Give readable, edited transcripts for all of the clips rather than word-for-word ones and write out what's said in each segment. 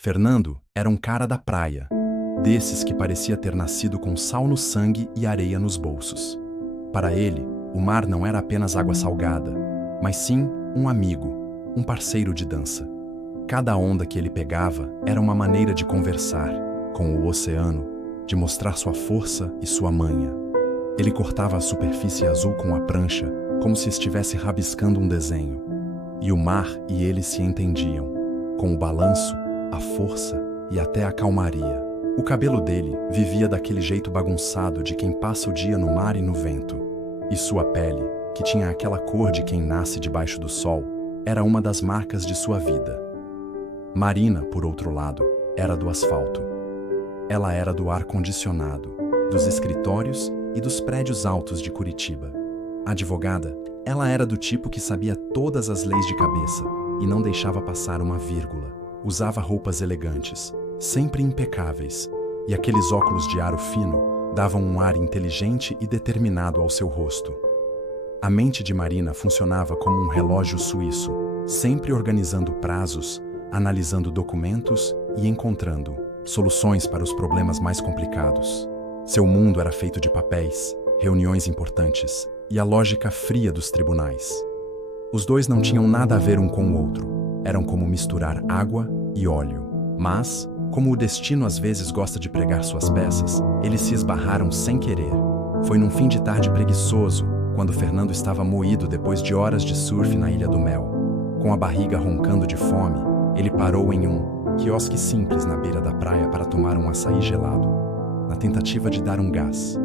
Fernando era um cara da praia, desses que parecia ter nascido com sal no sangue e areia nos bolsos. Para ele, o mar não era apenas água salgada, mas sim um amigo, um parceiro de dança. Cada onda que ele pegava era uma maneira de conversar com o oceano, de mostrar sua força e sua manha. Ele cortava a superfície azul com a prancha, como se estivesse rabiscando um desenho. E o mar e ele se entendiam, com o balanço, a força e até a calmaria. O cabelo dele vivia daquele jeito bagunçado de quem passa o dia no mar e no vento. E sua pele, que tinha aquela cor de quem nasce debaixo do sol, era uma das marcas de sua vida. Marina, por outro lado, era do asfalto. Ela era do ar-condicionado, dos escritórios e dos prédios altos de Curitiba. Advogada, ela era do tipo que sabia todas as leis de cabeça e não deixava passar uma vírgula. Usava roupas elegantes, sempre impecáveis, e aqueles óculos de aro fino davam um ar inteligente e determinado ao seu rosto. A mente de Marina funcionava como um relógio suíço, sempre organizando prazos, analisando documentos e encontrando soluções para os problemas mais complicados. Seu mundo era feito de papéis, reuniões importantes e a lógica fria dos tribunais. Os dois não tinham nada a ver um com o outro. Eram como misturar água e óleo. Mas, como o destino às vezes gosta de pregar suas peças, eles se esbarraram sem querer. Foi num fim de tarde preguiçoso, quando Fernando estava moído depois de horas de surf na Ilha do Mel. Com a barriga roncando de fome, ele parou em um quiosque simples na beira da praia para tomar um açaí gelado, na tentativa de dar um gás.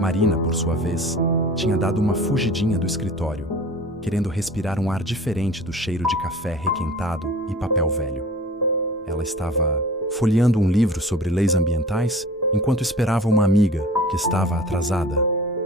Marina, por sua vez, tinha dado uma fugidinha do escritório, querendo respirar um ar diferente do cheiro de café requentado e papel velho. Ela estava folheando um livro sobre leis ambientais enquanto esperava uma amiga que estava atrasada.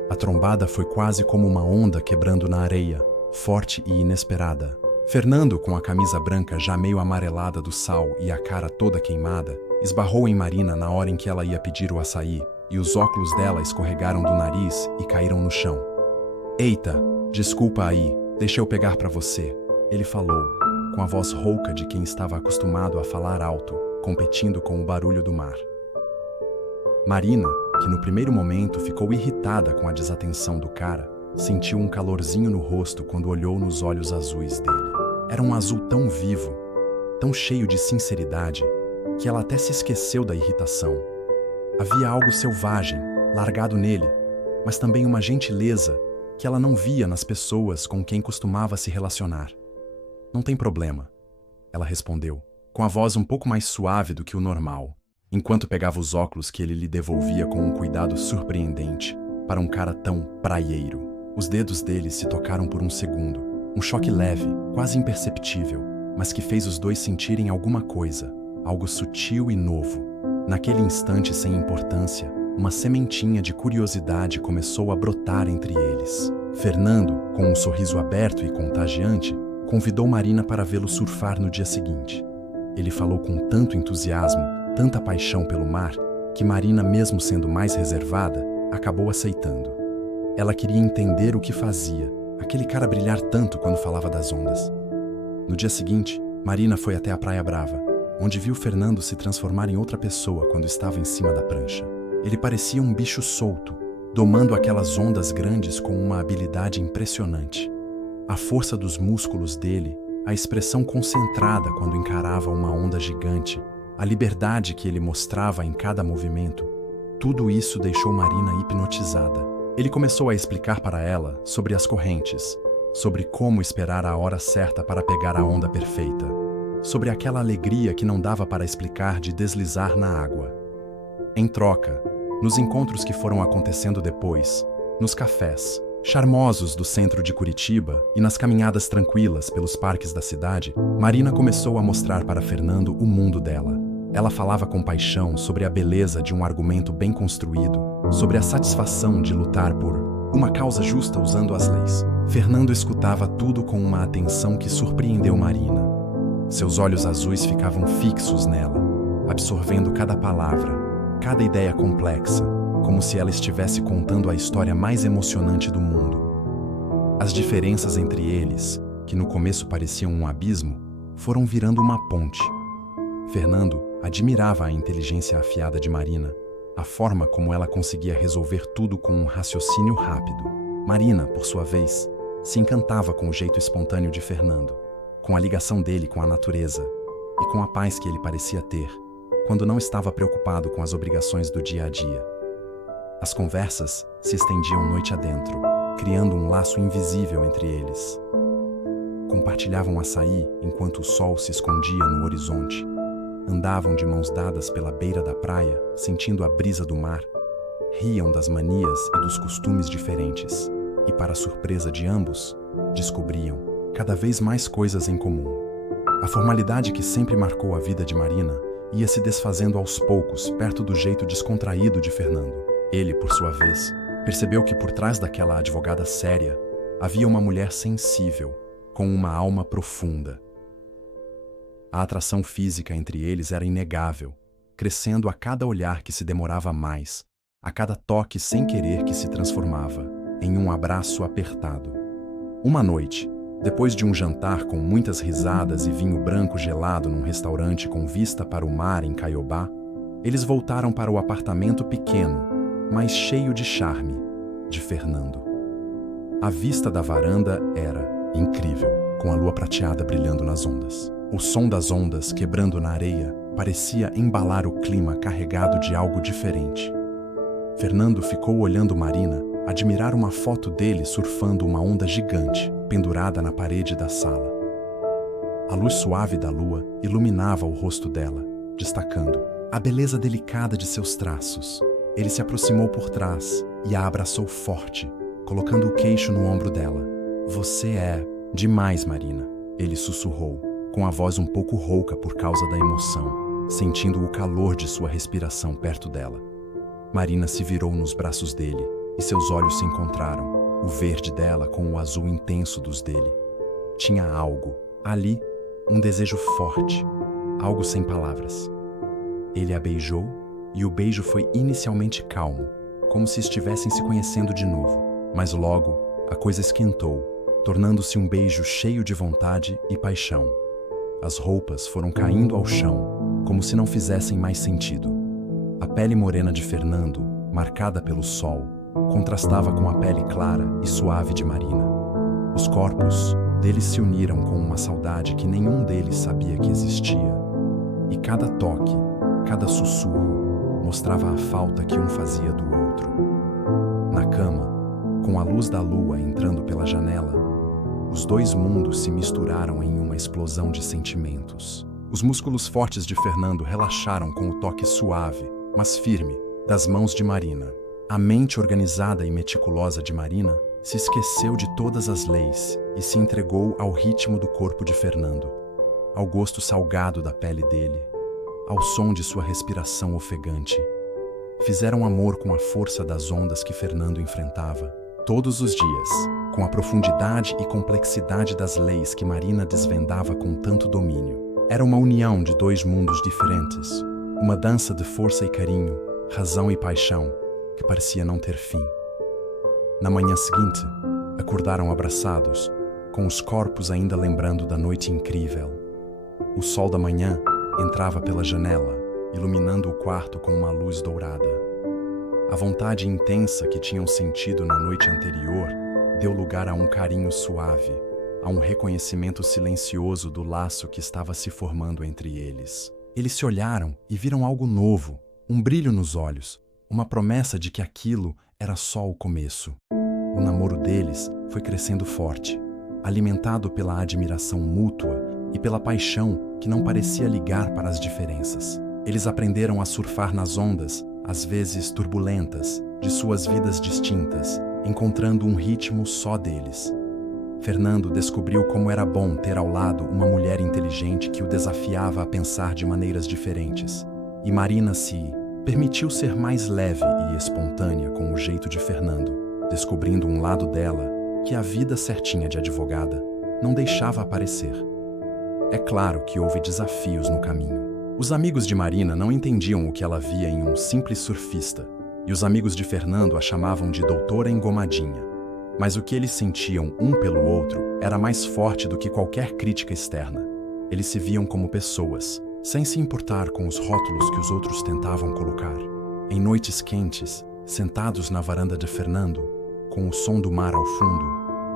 A trombada foi quase como uma onda quebrando na areia, forte e inesperada. Fernando, com a camisa branca já meio amarelada do sal e a cara toda queimada, esbarrou em Marina na hora em que ela ia pedir o açaí, e os óculos dela escorregaram do nariz e caíram no chão. "Eita, desculpa aí, deixa eu pegar pra você", ele falou, com a voz rouca de quem estava acostumado a falar alto, competindo com o barulho do mar. Marina, que no primeiro momento ficou irritada com a desatenção do cara, sentiu um calorzinho no rosto quando olhou nos olhos azuis dele. Era um azul tão vivo, tão cheio de sinceridade, que ela até se esqueceu da irritação. Havia algo selvagem, largado nele, mas também uma gentileza que ela não via nas pessoas com quem costumava se relacionar. "Não tem problema", ela respondeu, com a voz um pouco mais suave do que o normal, enquanto pegava os óculos que ele lhe devolvia com um cuidado surpreendente para um cara tão praieiro. Os dedos dele se tocaram por um segundo, um choque leve, quase imperceptível, mas que fez os dois sentirem alguma coisa, algo sutil e novo. Naquele instante sem importância, uma sementinha de curiosidade começou a brotar entre eles. Fernando, com um sorriso aberto e contagiante, convidou Marina para vê-lo surfar no dia seguinte. Ele falou com tanto entusiasmo, tanta paixão pelo mar, que Marina, mesmo sendo mais reservada, acabou aceitando. Ela queria entender o que fazia aquele cara brilhar tanto quando falava das ondas. No dia seguinte, Marina foi até a Praia Brava, onde viu Fernando se transformar em outra pessoa quando estava em cima da prancha. Ele parecia um bicho solto, domando aquelas ondas grandes com uma habilidade impressionante. A força dos músculos dele, a expressão concentrada quando encarava uma onda gigante, a liberdade que ele mostrava em cada movimento, tudo isso deixou Marina hipnotizada. Ele começou a explicar para ela sobre as correntes, sobre como esperar a hora certa para pegar a onda perfeita, sobre aquela alegria que não dava para explicar de deslizar na água. Em troca, nos encontros que foram acontecendo depois, nos cafés charmosos do centro de Curitiba e nas caminhadas tranquilas pelos parques da cidade, Marina começou a mostrar para Fernando o mundo dela. Ela falava com paixão sobre a beleza de um argumento bem construído, sobre a satisfação de lutar por uma causa justa usando as leis. Fernando escutava tudo com uma atenção que surpreendeu Marina. Seus olhos azuis ficavam fixos nela, absorvendo cada palavra, cada ideia complexa, como se ela estivesse contando a história mais emocionante do mundo. As diferenças entre eles, que no começo pareciam um abismo, foram virando uma ponte. Fernando admirava a inteligência afiada de Marina, a forma como ela conseguia resolver tudo com um raciocínio rápido. Marina, por sua vez, se encantava com o jeito espontâneo de Fernando, com a ligação dele com a natureza e com a paz que ele parecia ter, quando não estava preocupado com as obrigações do dia a dia. As conversas se estendiam noite adentro, criando um laço invisível entre eles. Compartilhavam açaí enquanto o sol se escondia no horizonte. Andavam de mãos dadas pela beira da praia, sentindo a brisa do mar. Riam das manias e dos costumes diferentes. E, para a surpresa de ambos, descobriam cada vez mais coisas em comum. A formalidade que sempre marcou a vida de Marina ia se desfazendo aos poucos perto do jeito descontraído de Fernando. Ele, por sua vez, percebeu que por trás daquela advogada séria havia uma mulher sensível, com uma alma profunda. A atração física entre eles era inegável, crescendo a cada olhar que se demorava mais, a cada toque sem querer que se transformava em um abraço apertado. Uma noite, depois de um jantar com muitas risadas e vinho branco gelado num restaurante com vista para o mar em Caiobá, eles voltaram para o apartamento pequeno, mas cheio de charme, de Fernando. A vista da varanda era incrível, com a lua prateada brilhando nas ondas. O som das ondas quebrando na areia parecia embalar o clima carregado de algo diferente. Fernando ficou olhando Marina admirar uma foto dele surfando uma onda gigante, pendurada na parede da sala. A luz suave da lua iluminava o rosto dela, destacando a beleza delicada de seus traços. Ele se aproximou por trás e a abraçou forte, colocando o queixo no ombro dela. "Você é demais, Marina", ele sussurrou, com a voz um pouco rouca por causa da emoção, sentindo o calor de sua respiração perto dela. Marina se virou nos braços dele e seus olhos se encontraram, o verde dela com o azul intenso dos dele. Tinha algo, ali, um desejo forte, algo sem palavras. Ele a beijou e o beijo foi inicialmente calmo, como se estivessem se conhecendo de novo, mas logo a coisa esquentou, tornando-se um beijo cheio de vontade e paixão. As roupas foram caindo ao chão, como se não fizessem mais sentido. A pele morena de Fernando, marcada pelo sol, contrastava com a pele clara e suave de Marina. Os corpos deles se uniram com uma saudade que nenhum deles sabia que existia. E cada toque, cada sussurro, mostrava a falta que um fazia do outro. Na cama, com a luz da lua entrando pela janela, os dois mundos se misturaram em uma explosão de sentimentos. Os músculos fortes de Fernando relaxaram com o toque suave, mas firme, das mãos de Marina. A mente organizada e meticulosa de Marina se esqueceu de todas as leis e se entregou ao ritmo do corpo de Fernando, ao gosto salgado da pele dele, ao som de sua respiração ofegante. Fizeram amor com a força das ondas que Fernando enfrentava, todos os dias, com a profundidade e complexidade das leis que Marina desvendava com tanto domínio. Era uma união de dois mundos diferentes, uma dança de força e carinho, razão e paixão, que parecia não ter fim. Na manhã seguinte, acordaram abraçados, com os corpos ainda lembrando da noite incrível. O sol da manhã entrava pela janela, iluminando o quarto com uma luz dourada. A vontade intensa que tinham sentido na noite anterior deu lugar a um carinho suave, a um reconhecimento silencioso do laço que estava se formando entre eles. Eles se olharam e viram algo novo, um brilho nos olhos, uma promessa de que aquilo era só o começo. O namoro deles foi crescendo forte, alimentado pela admiração mútua e pela paixão que não parecia ligar para as diferenças. Eles aprenderam a surfar nas ondas, às vezes turbulentas, de suas vidas distintas, encontrando um ritmo só deles. Fernando descobriu como era bom ter ao lado uma mulher inteligente que o desafiava a pensar de maneiras diferentes. E Marina se permitiu ser mais leve e espontânea com o jeito de Fernando, descobrindo um lado dela que a vida certinha de advogada não deixava aparecer. É claro que houve desafios no caminho. Os amigos de Marina não entendiam o que ela via em um simples surfista, e os amigos de Fernando a chamavam de doutora engomadinha. Mas o que eles sentiam um pelo outro era mais forte do que qualquer crítica externa. Eles se viam como pessoas, sem se importar com os rótulos que os outros tentavam colocar. Em noites quentes, sentados na varanda de Fernando, com o som do mar ao fundo,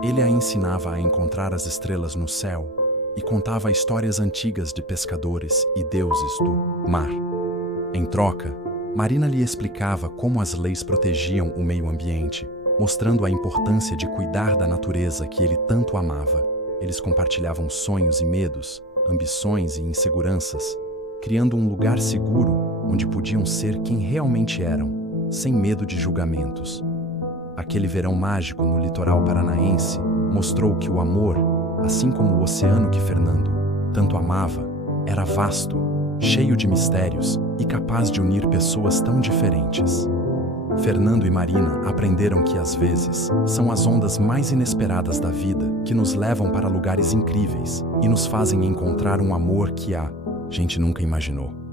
ele a ensinava a encontrar as estrelas no céu e contava histórias antigas de pescadores e deuses do mar. Em troca, Marina lhe explicava como as leis protegiam o meio ambiente, mostrando a importância de cuidar da natureza que ele tanto amava. Eles compartilhavam sonhos e medos, ambições e inseguranças, criando um lugar seguro onde podiam ser quem realmente eram, sem medo de julgamentos. Aquele verão mágico no litoral paranaense mostrou que o amor, assim como o oceano que Fernando tanto amava, era vasto, cheio de mistérios e capaz de unir pessoas tão diferentes. Fernando e Marina aprenderam que às vezes são as ondas mais inesperadas da vida que nos levam para lugares incríveis e nos fazem encontrar um amor que a gente nunca imaginou.